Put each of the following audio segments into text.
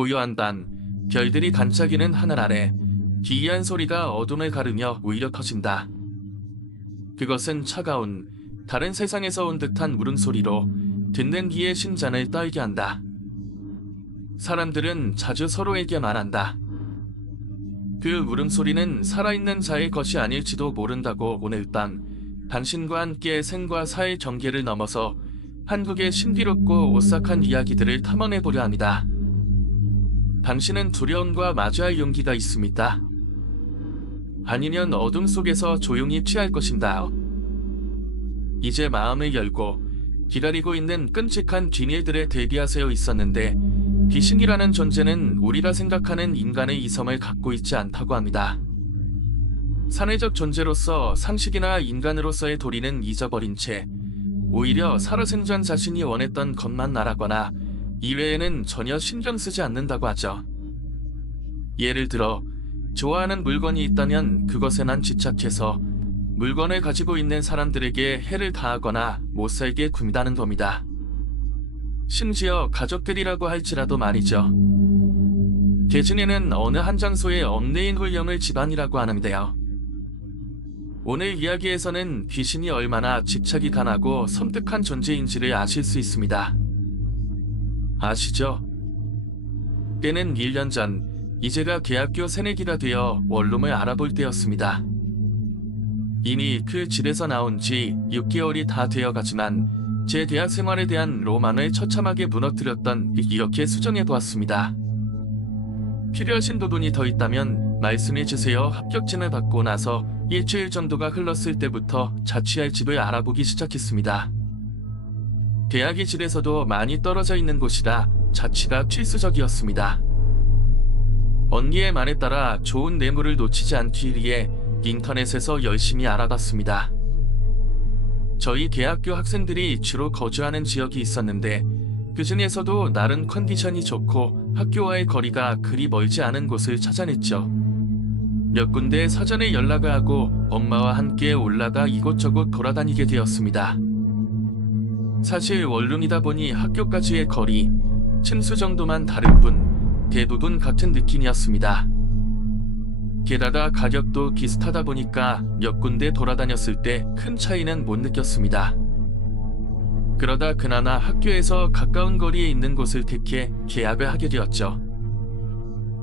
고요한 밤, 별들이 반짝이는 하늘 아래 기이한 소리가 어둠을 가르며 울려 터진다. 그것은 차가운 다른 세상에서 온 듯한 울음소리로 듣는 귀의 심장을 떨게 한다. 사람들은 자주 서로에게 말한다. 그 울음소리는 살아있는 자의 것이 아닐지도 모른다고. 오늘 밤 당신과 함께 생과 사의 경계를 넘어서 한국의 신비롭고 오싹한 이야기들을 탐험해보려 합니다. 당신은 두려움과 마주할 용기가 있습니다. 아니면 어둠 속에서 조용히 취할 것인가. 이제 마음을 열고 기다리고 있는 끔찍한 비밀들에 대비하세요. 있었는데 귀신이라는 존재는 우리가 생각하는 인간의 이성을 갖고 있지 않다고 합니다. 사회적 존재로서 상식이나 인간으로서의 도리는 잊어버린 채 오히려 살아생전 자신이 원했던 것만 말하거나 이외에는 전혀 신경 쓰지 않는다고 하죠. 예를 들어 좋아하는 물건이 있다면 그것에만 집착해서 물건을 가지고 있는 사람들에게 해를 가하거나 못살게 굽다는 겁니다. 심지어 가족들이라고 할지라도 말이죠. 대신에는 어느 한 장소에 얽매인 훌륭을 집안이라고 하는데요. 오늘 이야기에서는 귀신이 얼마나 집착이 강하고 섬뜩한 존재인지를 아실 수 있습니다. 아시죠? 때는 1년 전 이제가 대학교 새내기가 되어 원룸을 알아볼 때였습니다. 이미 그 집에서 나온 지 6개월이 다 되어가지만 제 대학 생활에 대한 로망을 처참하게 무너뜨렸던 이렇게 수정해보았습니다. 필요하신 부분이 더 있다면 말씀해주세요. 합격증을 받고 나서 일주일 정도가 흘렀을 때부터 자취할 집을 알아보기 시작했습니다. 대학이 집에서도 많이 떨어져 있는 곳이라 자취가 필수적이었습니다. 언니의 말에 따라 좋은 매물을 놓치지 않기 위해 인터넷에서 열심히 알아봤습니다. 저희 대학교 학생들이 주로 거주하는 지역이 있었는데 그 중에서도 나름 컨디션이 좋고 학교와의 거리가 그리 멀지 않은 곳을 찾아냈죠. 몇 군데 사전에 연락을 하고 엄마와 함께 올라가 이곳저곳 돌아다니게 되었습니다. 사실 원룸이다 보니 학교까지의 거리, 층수 정도만 다를 뿐 대부분 같은 느낌이었습니다. 게다가 가격도 비슷하다 보니까 몇 군데 돌아다녔을 때 큰 차이는 못 느꼈습니다. 그러다 그나마 학교에서 가까운 거리에 있는 곳을 택해 계약을 하게 되었죠.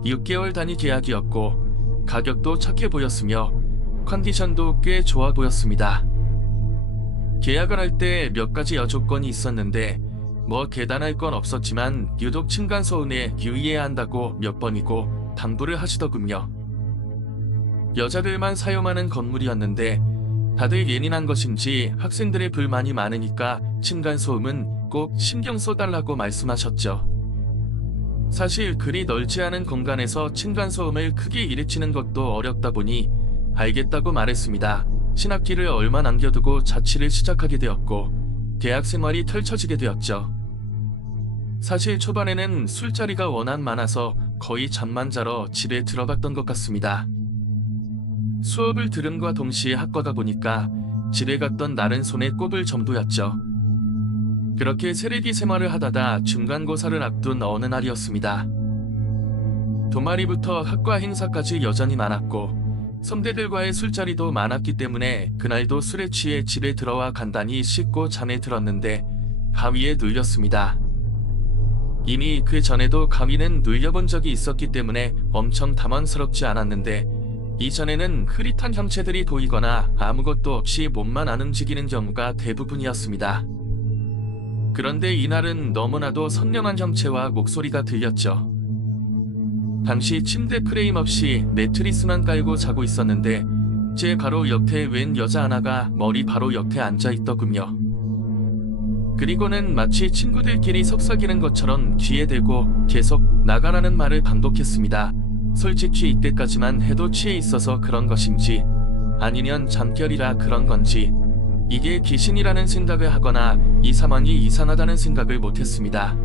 6개월 단위 계약이었고 가격도 착해 보였으며 컨디션도 꽤 좋아 보였습니다. 계약을 할 때 몇 가지 여조건이 있었는데 뭐 계단할 건 없었지만 유독 층간소음에 유의해야 한다고 몇 번이고 당부를 하시더군요. 여자들만 사용하는 건물이었는데 다들 예민한 것인지 학생들의 불만이 많으니까 층간소음은 꼭 신경 써달라고 말씀하셨죠. 사실 그리 넓지 않은 공간에서 층간소음을 크게 일으키는 것도 어렵다 보니 알겠다고 말했습니다. 신학기를 얼마 남겨두고 자취를 시작하게 되었고 대학 생활이 펼쳐지게 되었죠. 사실 초반에는 술자리가 워낙 많아서 거의 잠만 자러 집에 들어갔던 것 같습니다. 수업을 들음과 동시에 학과가 보니까 집에 갔던 날은 손에 꼽을 정도였죠. 그렇게 새내기 생활을 하다가 중간고사를 앞둔 어느 날이었습니다. 동아리부터 학과 행사까지 여전히 많았고 선배들과의 술자리도 많았기 때문에 그날도 술에 취해 집에 들어와 간단히 씻고 잠에 들었는데 가위에 눌렸습니다. 이미 그 전에도 가위는 눌려본 적이 있었기 때문에 엄청 당황스럽지 않았는데 이전에는 흐릿한 형체들이 보이거나 아무것도 없이 몸만 안 움직이는 경우가 대부분이었습니다. 그런데 이날은 너무나도 선명한 형체와 목소리가 들렸죠. 당시 침대 프레임 없이 매트리스만 깔고 자고 있었는데 제 바로 옆에 웬 여자 하나가 머리 바로 옆에 앉아 있더군요. 그리고는 마치 친구들끼리 속삭이는 것처럼 귀에 대고 계속 나가라는 말을 반복했습니다. 솔직히 이때까지만 해도 취해 있어서 그런 것인지 아니면 잠결이라 그런 건지 이게 귀신이라는 생각을 하거나 이 상황이 이상하다는 생각을 못했습니다.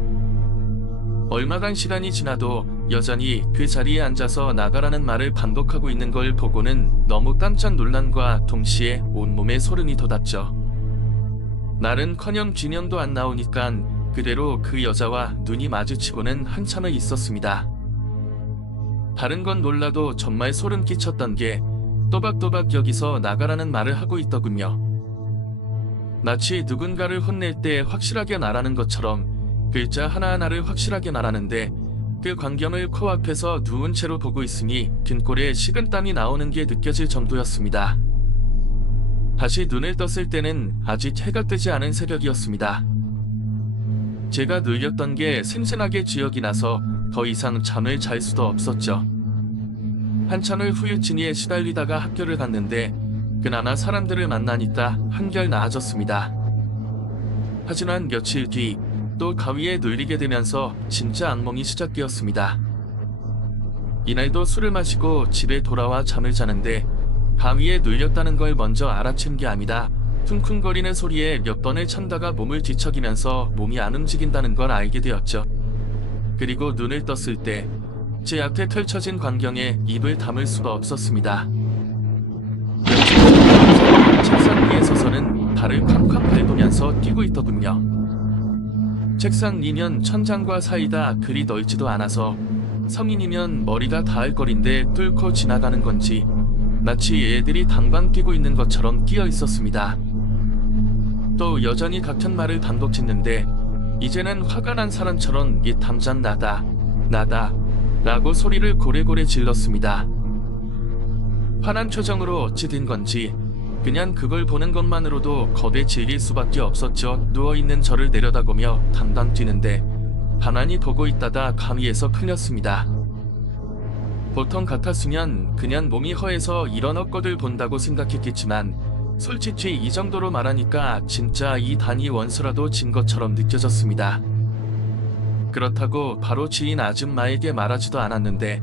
얼마간 시간이 지나도 여전히 그 자리에 앉아서 나가라는 말을 반복하고 있는 걸 보고는 너무 깜짝 놀람과 동시에 온몸에 소름이 돋았죠. 날은커녕 균형도 안 나오니까 그대로 그 여자와 눈이 마주치고는 한참을 있었습니다. 다른 건 몰라도 정말 소름 끼쳤던 게 또박또박 여기서 나가라는 말을 하고 있더군요. 마치 누군가를 혼낼 때 확실하게 말하는 것처럼 글자 하나하나를 확실하게 말하는데 그 광경을 코앞에서 누운 채로 보고 있으니 등골에 식은땀이 나오는 게 느껴질 정도였습니다. 다시 눈을 떴을 때는 아직 해가 뜨지 않은 새벽이었습니다. 제가 눌렸던 게 생생하게 기억이 나서 더 이상 잠을 잘 수도 없었죠. 한참을 후유증에 시달리다가 학교를 갔는데 그나마 사람들을 만나니까 한결 나아졌습니다. 하지만 며칠 뒤 또 가위에 눌리게 되면서 진짜 악몽이 시작되었습니다. 이날도 술을 마시고 집에 돌아와 잠을 자는데 가위에 눌렸다는 걸 먼저 알아챈 게 아니다. 쿵쿵거리는 소리에 몇 번을 참다가 몸을 뒤척이면서 몸이 안 움직인다는 걸 알게 되었죠. 그리고 눈을 떴을 때 제 앞에 펼쳐진 광경에 입을 다물 수가 없었습니다. 책상 위에 서서는 발을 쾅쾅 밟으면서 뛰고 있더군요. 책상 위면 천장과 사이다 그리 넓지도 않아서 성인이면 머리가 닿을 거리인데 뚫고 지나가는 건지 마치 애들이 당방 뛰고 있는 것처럼 끼어 있었습니다. 또 여전히 같은 말을 반복 짓는데 이제는 화가 난 사람처럼 이 당장 나다 라고 소리를 고래고래 질렀습니다. 화난 표정으로 어찌 된 건지 그냥 그걸 보는 것만으로도 겁에 질릴 수밖에 없었죠. 누워있는 저를 내려다보며 당당 뛰는데 가만히 보고 있다가 가위에서 풀렸습니다. 보통 같았으면 그냥 몸이 허해서 이런 헛것을 본다고 생각했겠지만 솔직히 이 정도로 말하니까 진짜 이 단이 원수라도 진 것처럼 느껴졌습니다. 그렇다고 바로 지인 아줌마에게 말하지도 않았는데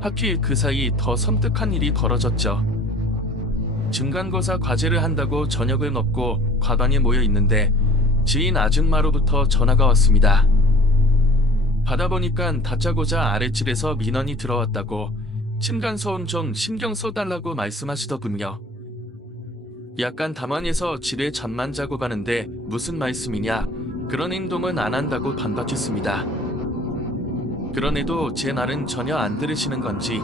하필 그 사이 더 섬뜩한 일이 벌어졌죠. 중간고사 과제를 한다고 저녁을 먹고 과방에 모여 있는데 지인 아줌마로부터 전화가 왔습니다. 받아보니까 다짜고짜 아랫집에서 민원이 들어왔다고 층간소음 좀 신경 써달라고 말씀하시더군요. 약간 담원해서 집에 잠만 자고 가는데 무슨 말씀이냐, 그런 행동은 안 한다고 반박했습니다. 그런데도 제 말은 전혀 안 들으시는 건지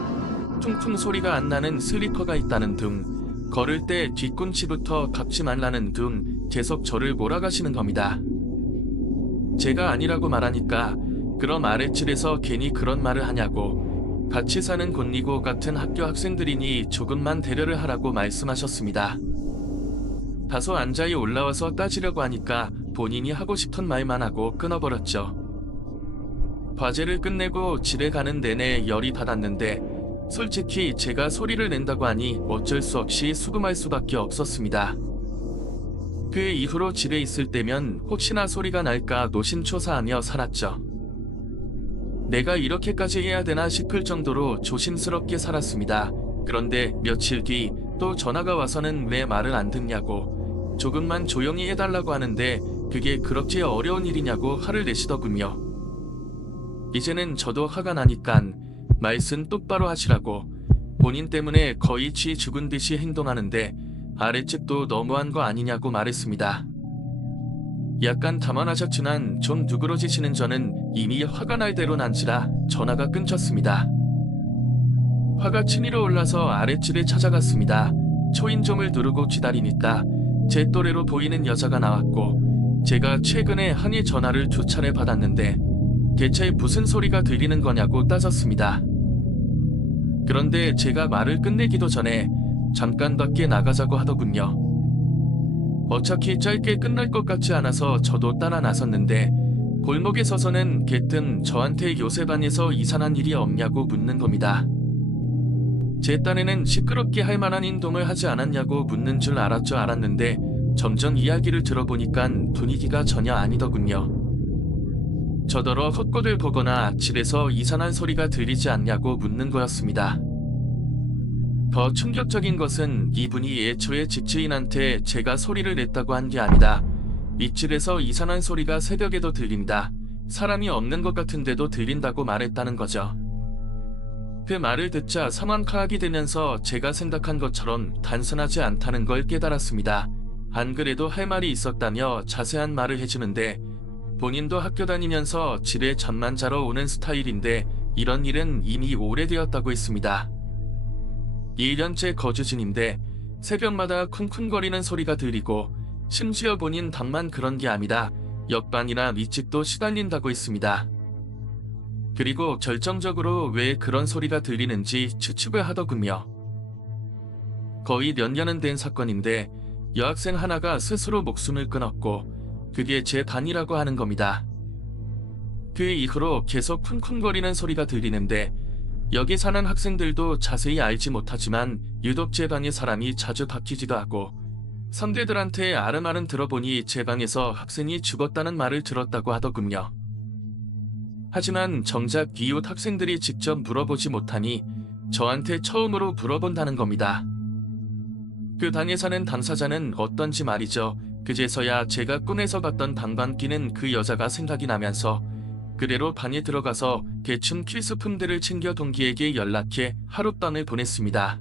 퉁퉁 소리가 안 나는 슬리퍼가 있다는 등 걸을 때 뒤꿈치부터 갚지 말라는 등 계속 저를 몰아가시는 겁니다. 제가 아니라고 말하니까 그럼 아랫집에서 괜히 그런 말을 하냐고 같이 사는 곤니고 같은 학교 학생들이니 조금만 배려를 하라고 말씀하셨습니다. 다소 안자히 올라와서 따지려고 하니까 본인이 하고 싶은 말만 하고 끊어버렸죠. 과제를 끝내고 집에 가는 내내 열이 받았는데 솔직히 제가 소리를 낸다고 하니 어쩔 수 없이 수긍할 수밖에 없었습니다. 그 이후로 집에 있을 때면 혹시나 소리가 날까 노심초사하며 살았죠. 내가 이렇게까지 해야 되나 싶을 정도로 조심스럽게 살았습니다. 그런데 며칠 뒤 또 전화가 와서는 왜 말을 안 듣냐고 조금만 조용히 해달라고 하는데 그게 그렇게 어려운 일이냐고 화를 내시더군요. 이제는 저도 화가 나니깐 말씀 똑바로 하시라고 본인 때문에 거의 쥐 죽은 듯이 행동하는데 아랫집도 너무한 거 아니냐고 말했습니다. 약간 담원하셨지만 좀 누그러지시는 저는 이미 화가 날 대로 난지라 전화가 끊겼습니다. 화가 치밀어 올라서 아랫집에 찾아갔습니다. 초인종을 누르고 기다리니까 제 또래로 보이는 여자가 나왔고 제가 최근에 한이 전화를 2차례 받았는데 대체 무슨 소리가 들리는 거냐고 따졌습니다. 그런데 제가 말을 끝내기도 전에 잠깐 밖에 나가자고 하더군요. 어차피 짧게 끝날 것 같지 않아서 저도 따라 나섰는데 골목에 서서는 개뜬 저한테 요새 반에서 이상한 일이 없냐고 묻는 겁니다. 제 딴에는 시끄럽게 할 만한 행동을 하지 않았냐고 묻는 줄 알았는데 점점 이야기를 들어보니깐 분위기가 전혀 아니더군요. 저더러 헛것을 보거나 집에서 이상한 소리가 들리지 않냐고 묻는 거였습니다. 더 충격적인 것은 이분이 애초에 집주인한테 제가 소리를 냈다고 한 게 아니다. 윗집에서 이상한 소리가 새벽에도 들린다. 사람이 없는 것 같은데도 들린다고 말했다는 거죠. 그 말을 듣자 상황 파악이 되면서 제가 생각한 것처럼 단순하지 않다는 걸 깨달았습니다. 안 그래도 할 말이 있었다며 자세한 말을 해주는데 본인도 학교 다니면서 지레 잠만 자러 오는 스타일인데 이런 일은 이미 오래되었다고 했습니다. 1년째 거주 중인데 새벽마다 쿵쿵거리는 소리가 들리고 심지어 본인 방만 그런 게 아니라 옆방이나 밑집도 시달린다고 했습니다. 그리고 결정적으로 왜 그런 소리가 들리는지 추측을 하더군요. 거의 몇 년은 된 사건인데 여학생 하나가 스스로 목숨을 끊었고 그게 제 반이라고 하는 겁니다. 그 이후로 계속 쿵쿵거리는 소리가 들리는데 여기 사는 학생들도 자세히 알지 못하지만 유독 제 방에 사람이 자주 바뀌기도 하고 선배들한테 아름아름 들어보니 제 방에서 학생이 죽었다는 말을 들었다고 하더군요. 하지만 정작 이웃 학생들이 직접 물어보지 못하니 저한테 처음으로 물어본다는 겁니다. 그 방에 사는 당사자는 어떤지 말이죠. 그제서야 제가 꿈에서 봤던 방방끼는 그 여자가 생각이 나면서 그대로 방에 들어가서 대충 필수품들을 챙겨 동기에게 연락해 하룻밤을 보냈습니다.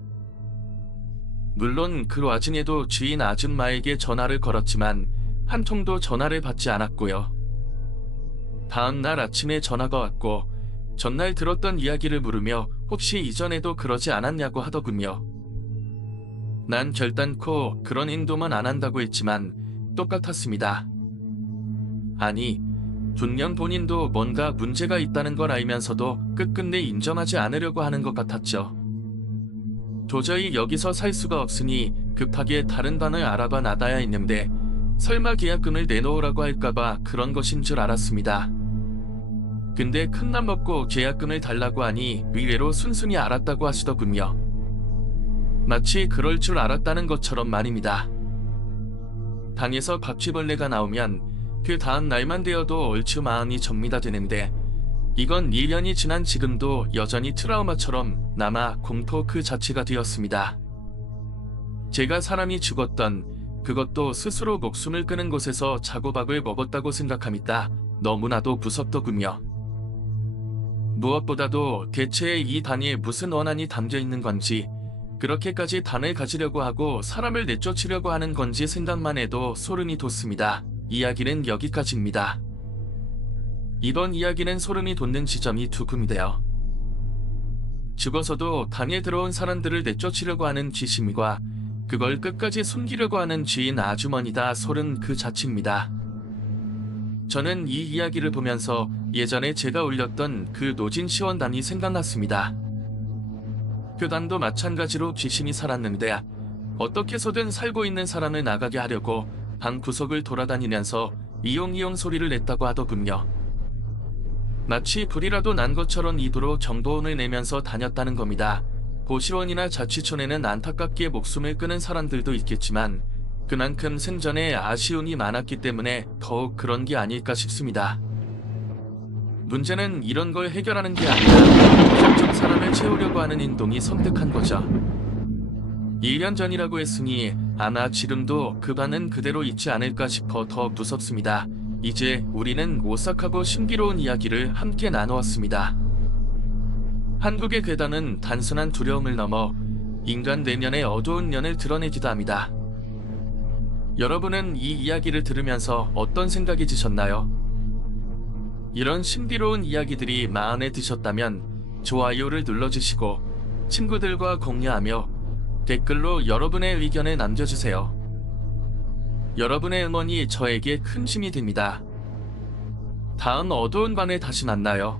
물론 그 와중에도 주인 아줌마에게 전화를 걸었지만 한 통도 전화를 받지 않았고요. 다음 날 아침에 전화가 왔고 전날 들었던 이야기를 물으며 혹시 이전에도 그러지 않았냐고 하더군요. 난 결단코 그런 행동은 안 한다고 했지만 똑같았습니다. 아니, 분명 본인도 뭔가 문제가 있다는 걸 알면서도 끝끝내 인정하지 않으려고 하는 것 같았죠. 도저히 여기서 살 수가 없으니 급하게 다른 방을 알아봐 놔둬야 했는데 설마 계약금을 내놓으라고 할까봐 그런 것인 줄 알았습니다. 근데 큰맘 먹고 계약금을 달라고 하니 의외로 순순히 알았다고 하시더군요. 마치 그럴 줄 알았다는 것처럼 말입니다. 방에서 바퀴벌레가 나오면 그 다음 날만 되어도 얼추 마음이 정리가 되는데 이건 1년이 지난 지금도 여전히 트라우마처럼 남아 공포 그 자체가 되었습니다. 제가 사람이 죽었던 그것도 스스로 목숨을 끊은 곳에서 자고밥을 먹었다고 생각하니까 너무나도 무섭더군요. 무엇보다도 대체 이 단에 무슨 원한이 담겨 있는 건지 그렇게까지 단을 가지려고 하고 사람을 내쫓으려고 하는 건지 생각만 해도 소름이 돋습니다. 이야기는 여기까지입니다. 이번 이야기는 소름이 돋는 지점이 두 군데요. 죽어서도 단에 들어온 사람들을 내쫓으려고 하는 귀심과 그걸 끝까지 숨기려고 하는 주인 아주머니다 소름 그 자체입니다. 저는 이 이야기를 보면서 예전에 제가 올렸던 그 노진 시원단이 생각났습니다. 그 단도 마찬가지로 귀신이 살았는데 어떻게 해서든 살고 있는 사람을 나가게 하려고 방 구석을 돌아다니면서 이용이용 소리를 냈다고 하더군요. 마치 불이라도 난 것처럼 입으로 정보원을 내면서 다녔다는 겁니다. 고시원이나 자취촌에는 안타깝게 목숨을 끊은 사람들도 있겠지만 그만큼 생전에 아쉬움이 많았기 때문에 더욱 그런 게 아닐까 싶습니다. 문제는 이런 걸 해결하는 게 아니라 점점 사람을 채우려고 하는 행동이 섬뜩한 거죠. 1년 전이라고 했으니 아마 지금도 그 반은 그대로 있지 않을까 싶어 더 무섭습니다. 이제 우리는 오싹하고 신비로운 이야기를 함께 나누었습니다. 한국의 괴담은 단순한 두려움을 넘어 인간 내면의 어두운 면을 드러내기도 합니다. 여러분은 이 이야기를 들으면서 어떤 생각이 드셨나요? 이런 신비로운 이야기들이 마음에 드셨다면 좋아요를 눌러주시고 친구들과 공유하며 댓글로 여러분의 의견을 남겨주세요. 여러분의 응원이 저에게 큰 힘이 됩니다. 다음 어두운 밤에 다시 만나요.